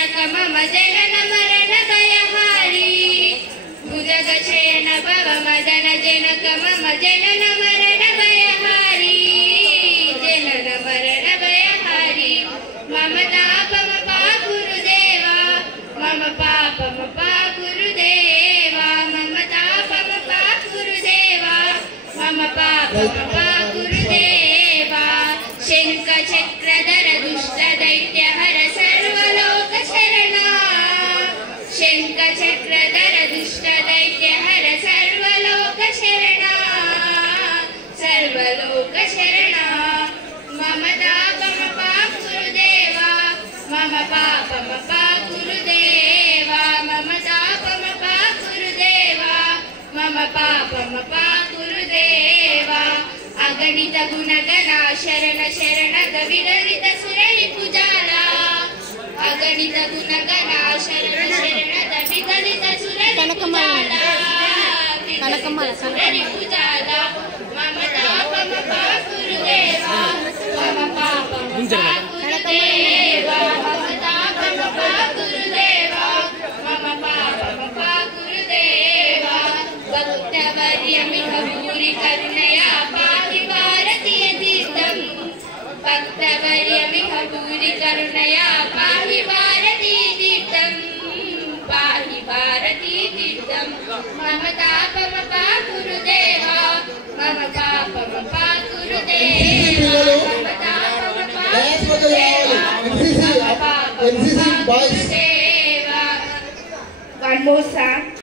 जनक मम जनन मरण भयहारी भुजगशयन भव मदन जनक मम जनन मरण भयहारी जनन मरण भयहारी मम तापम पा गुरुदेवा मम पापम पा गुरुदेवा मम तापम पा गुरुदेवा मम पापम पा गुरुदेवा शंख चक्रधर दुष्ट दैत्य हर सर्वलोक शरणा शंख चक्रधर दुष्ट दैत्य हर सर्वलोक शरणा सर्वलोक शरणा मम तापम पा गुरुदेवा मम पापम पा गुरुदेवा मम तापम पा गुरुदेवा मम पापम पा गुरुदेवा अगणित गुणगणा शरण शरण विदलित सुरळि पूजाला अगणित गुणगणा शरण शरण विदलित सुरळि पूजाला मम तापम पा गुरुदेवा मम पापम पा गुरुदेवा मम तापम पा गुरुदेवा मम पापम पा गुरुदेवा भक्तवर्यमिह भूरि करुणया भक्तवर्यमिह भूरि करुणया पाहि भारती तीर्थं पाहि भारती तीर्थं मम तापम पा गुरुदेवा मम पापम पा गुरुदेवा मम तापम पा गुरुदेवा मम पापम पा गुरुदेवा. One more song.